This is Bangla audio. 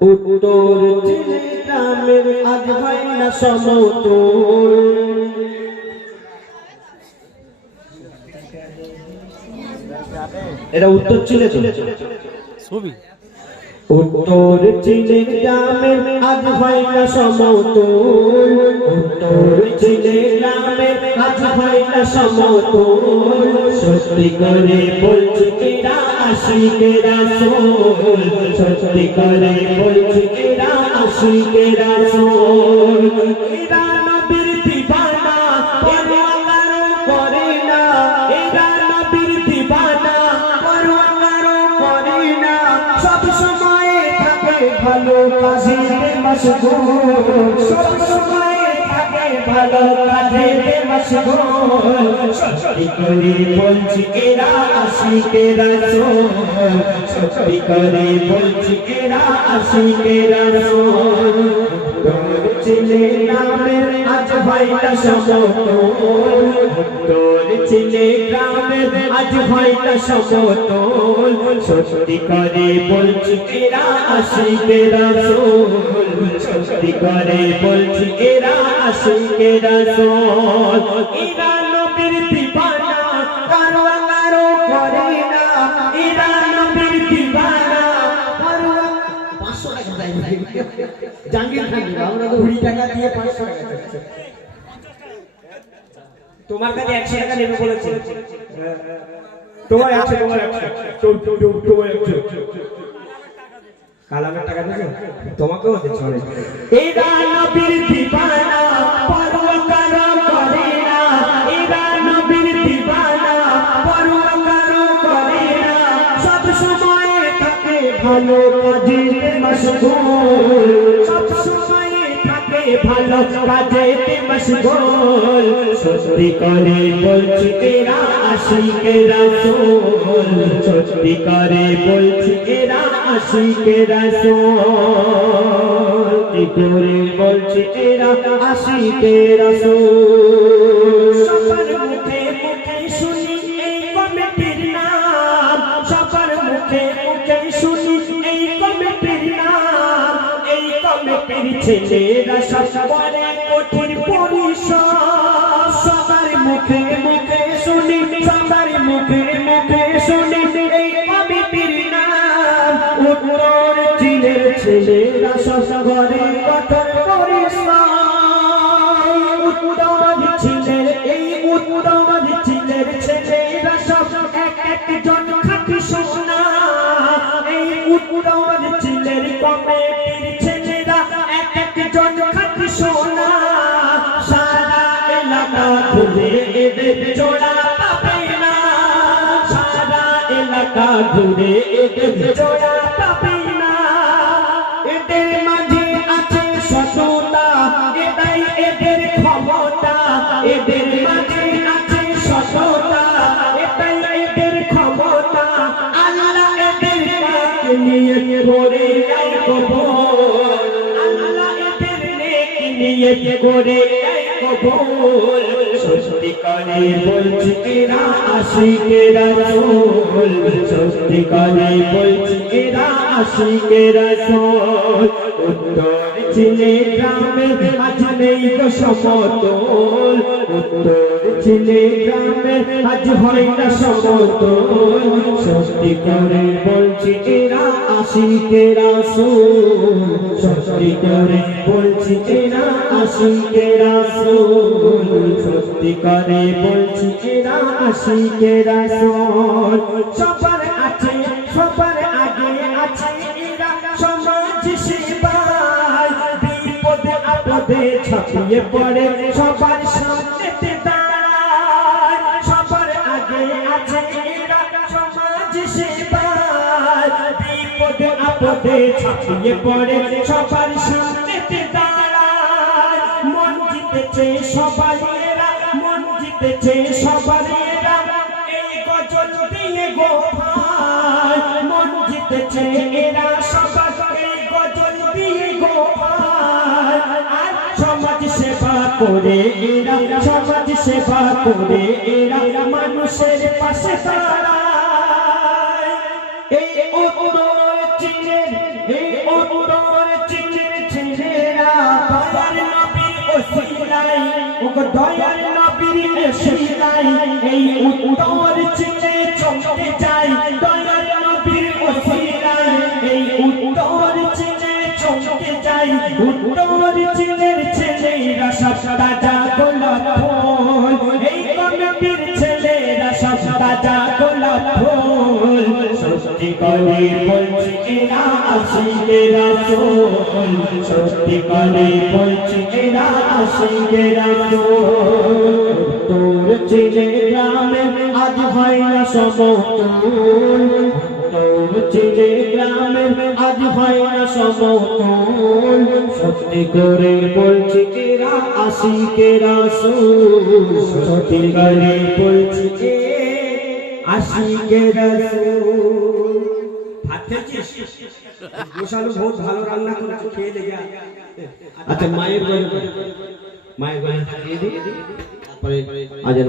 উত্তর চিনে গ্রামের আজ হয় না সমতল। এটা উত্তর চিনে তো ছবি। উত্তর চিনে গ্রামের আজ হয় না সমতল। উত্তর চিনে গ্রামের আজ হয় না সমতল। সত্যি করে বলছি এরা আশিকে রাসূল। সত্যি করে বলছি এরা আশিকে রাসূল। এরা নবীর দিবানা পরোয়া করে না। এরা নবীর দিবানা পরোয়া করে না। সব সময় থাকে ভালো কাজে মশগুল। সব সময় থাকে ভালো কাজে মশগুল। সত্যি করে বলছি এরা আশিকে রাসূল। সত্যি করে বলছি এরা আশিকে রাসূল। উত্তর চিনে গ্রামের আজ হয় না সমতল। উত্তর চিনে গ্রামের আজ হয় না সমতল। সত্যি করে বলছি এরা আশিকে রাসূল। সত্যি করে বলছি এরা আশিকে রাসূল। এরা নবীর দিবানা কারো করে না। এরা নবীর দিবানা কারো 500 টাকা দেয় জাঙ্গির খান আমরা তো 20 টাকা দিয়ে 500 টাকা চাচ্ছে। তোমার কাছে 100 টাকা নেবে বলেছে। তোমার 100 তোমার 100 কালামের টাকা দিয়েছে তোমাকেও দিতে হবে। এরা নবীর দিবানা পরোয়া করে না। এরা নবীর দিবানা পরোয়া করে না। সব সময় থাকে ভালো কাজে মশগুল। সব সময় থাকে ভালো কাজে মশগুল। সত্যি করে বলছি এরা আশিকে রাসূল। সত্যি করে বলছি এরা আশিকে রাসূল। কি করে বলছি এরা আশিকে রাসূল। সবার মুখে মুখে শুনি এই কমিটির নাম। সবার মুখে মুখে শুনি এই কমিটির নাম। এই কমিটির ছেলেরা সবারে কঠিন পরিশ্রম। সবার মুখে মুখে শুনি সবার মুখে মুখে শুনি এই কমিটির নাম। উত্তর চিনের ছেলেরা সবারে কঠোর পরিশ্রম। উত্তর চিনের এই উত্তর চিনের ছেলেরা সব এক একজন খাঁটি সোনা। এই উত্তর চিনের কমিটির ছেলেরা এক একজন খাঁটি সোনা। সারা এলাকা ঘুরে এদের জোড়া পাবে না। সারা এলাকা ঘুরে এদের জোড়া পাবে না। এদের মাঝে আছে সততা এটাই এদের ক্ষমতা। এদের মাঝে আছে সততা এটাই এদের ক্ষমতা। আল্লাহ এদের কাকে নিয়ে করে এই কবুল। আল্লাহ এদের নেকি নিয়ে করে এই কবুল। সত্যি করে বলছি এরা আশিকে রাসূল। সত্যি করে বলছি এরা আশিকে রাসূল। উত্তর চিনে গ্রামে আজ নেই তো সমতল। উত্তর চিনে গ্রামে আজ হয় না সমতল। সত্যি করে বলছি এরা আশিকে রাসূল। সত্যি করে বলছি এরা আশিকে রাসূল। সত্যি করে বলছি এরা আশিকে রাসূল। সবার আছে সবার আগে আছে এরা সমাজ সেবায়। বিপদে আপদে ঝাঁপিয়ে পড়ে সবার সামনেতে দাঁড়ায়। সবার আগে আছে এরা সমাজ সেবায়। বিপদে আপদে ঝাঁপিয়ে পড়ে সবার সামনেতে দাঁড়ায়। মন জিতেছে সবাই এরা মন জিতেছে সবার এরা এই গজল দিয়ে গো ভাই। মন জিতেছে এরা সবার এই গজল দিয়ে গো ভাই। আর সমাজ সেবা করে এরা সমাজ সেবা করে এরা মানুষের পাশে দাঁড়ায়। এই উত্তর চিনের এই উত্তর চীনের ছেলেরা দয়ার নবীর ওসিলায় ওগো দয়ার নবীর ওসিলায় এই উত্তর চীনে চমকে যায় দয়ার নবীর ওসিলায় এই উত্তর চীনে চমকে যায় উত্তর চীনের ছেলেরা সব তাজা গোলাপ ফুল এই কমিটির ছেলেরা সব তাজা গোলাপ ফুল সত্যি করে বলছি এরা আশিকে রাসূল সত্যি করে বলছি এরা আশিকে রাসূল তোর ছেলে গ্রামে আজ হয় না সমতুল তোর ছেলে গ্রামে আজ হয় না সমতুল সত্যি করে বলছি এরা আশিকে রাসূল সত্যি করে বলছি আশিকে রাসূল ভাত খেয়েছিস গোশালু বহুত ভালো রান্না করেছে খেয়ে দেখে আচ্ছা মায়ের গয়না দিয়ে দিই তারপরে আজান